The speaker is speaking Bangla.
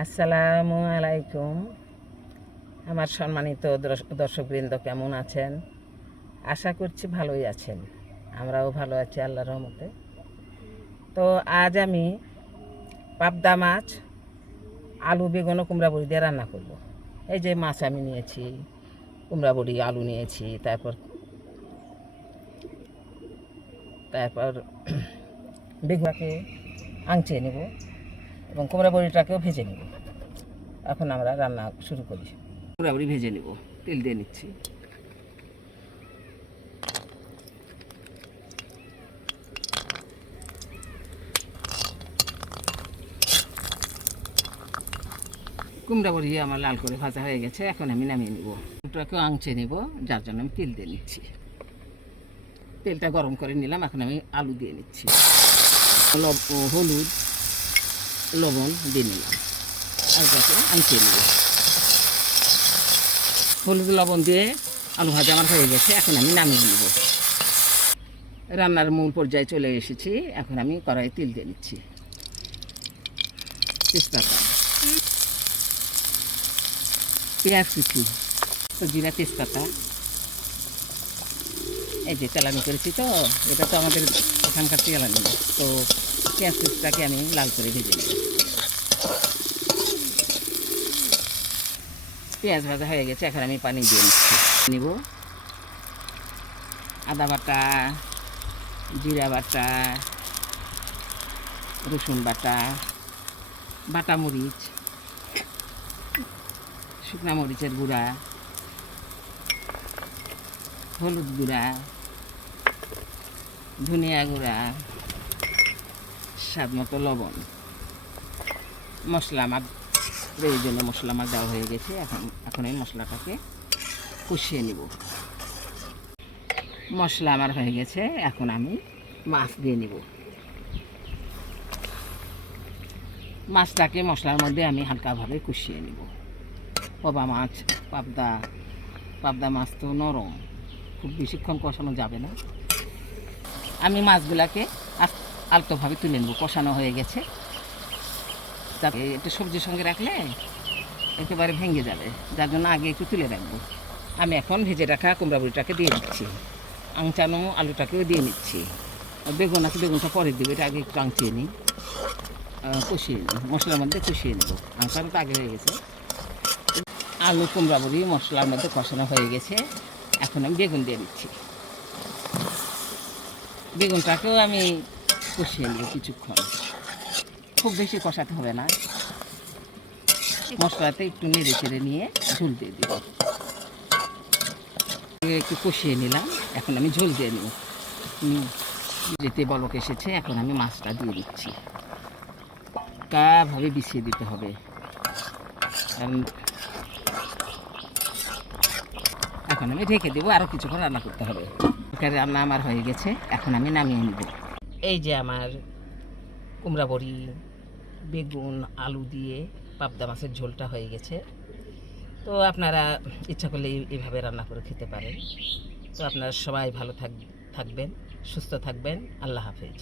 আসসালামু আলাইকুম। আমার সম্মানিত দর্শকবৃন্দ, কেমন আছেন? আশা করছি ভালোই আছেন। আমরাও ভালো আছি আল্লাহর রহমতে। তো আজ আমি পাবদা মাছ আলু বেগুন ও কুমড়া বড়ি দিয়ে রান্না করব। এই যে মাছ আমি নিয়েছি, কুমড়া বড়ি আলু নিয়েছি, তারপর বেগুনটাকে আংচিয়ে নেব এবং কুমড়া বড়িটাকেও ভেজে নেব। এখন আমরা রান্না শুরু করি। কুমড়া বড়ি ভেজে নেব, তেল দিয়ে নিচ্ছি। কুমড়া বড়ি আমার লাল করে ভাজা হয়ে গেছে, এখন আমি নামিয়ে নিব। ওটাকেও আংচে নেব, যার জন্য আমি তেল দিয়ে নিচ্ছি। তেলটা গরম করে নিলাম, এখন আমি আলু দিয়ে নিচ্ছি। হলুদ লবণ দিয়ে নিলাম, আলুটাকে আংচে নেব। হলুদ লবণ দিয়ে আলু ভাজা আমার হয়ে গেছে, এখন আমি নামিয়ে নেব। রান্নার মূল পর্যায়ে চলে এসেছি, এখন আমি কড়াইয়ে তেল দিয়ে নিচ্ছি। তেজপাতা, পেঁয়াজ কুচি, জিরা, তেজপাতা, এই যে চালানি করেছি, তো এটা তো আমাদের এখানকার চালানি। তো পেঁয়াজ কুচিটাকে আমি লাল করে ভেজে নেব। পেঁয়াজ ভাজা হয়ে গেছে, এখন আমি পানি দিয়ে নিব। আদা বাটা, জিরা বাটা, রসুন বাটা, বাটা মরিচ, শুকনা মরিচের গুঁড়া, হলুদ গুঁড়া, ধনিয়া গুঁড়া, স্বাদ মতো লবণ, মশলা আমার প্রয়োজনীয় মশলা আমার দেওয়া হয়ে গেছে। এখন এই মশলাটাকে কষিয়ে নিব। মশলা আমার হয়ে গেছে, এখন আমি মাছ দিয়ে নিব। মাছটাকে মশলার মধ্যে আমি হালকাভাবে কষিয়ে নিব। পাবদা মাছ তো নরম, খুব বেশিক্ষণ কষানো যাবে না। আমি মাছগুলাকে আলতোভাবে তুলে নেব। কষানো হয়ে গেছে, যাতে একটু সবজির সঙ্গে রাখলে একেবারে ভেঙে যাবে, যার জন্য আগে একটু তুলে রাখবো। আমি এখন ভেজে রাখা কুমড়া বড়িটাকে দিয়ে দিচ্ছি, আংচানো আলুটাকেও দিয়ে নিচ্ছি। বেগুন আছে, বেগুনটা পরে দেবো, এটা আগে একটু আংচিয়ে নিই, কষিয়ে নিই, মশলার মধ্যে কষিয়ে নেব। আংচানো তো আগে হয়ে গেছে। আলু কুমড়া বড়ি মশলার মধ্যে কষানো হয়ে গেছে, এখন আমি বেগুন দিয়ে দিচ্ছি। বেগুনটাকেও আমি কষিয়ে নেব কিছুক্ষণ, খুব বেশি কষাতে হবে না। মশলাতে একটু নেড়ে চেড়ে নিয়ে ঝোল দিয়ে দিব। একটু কষিয়ে নিলাম, এখন আমি ঝোল দিয়ে নেব। যেতে বলক এসেছে, এখন আমি মাছটা দিয়ে দিচ্ছি। ভাবে বিছিয়ে দিতে হবে, কারণ এখন আমি ঢেকে দেবো, আরও কিছুক্ষণ রান্না করতে হবে। রান্না আমার হয়ে গেছে, এখন আমি নামিয়ে নেব। এই যে আমার কুমড়া বড়ি, বেগুন, আলু দিয়ে পাবদা মাছের ঝোলটা হয়ে গেছে। তো আপনারা ইচ্ছা করলে এইভাবে রান্না করে খেতে পারেন। তো আপনারা সবাই ভালো থাকবেন, সুস্থ থাকবেন। আল্লাহ হাফেজ।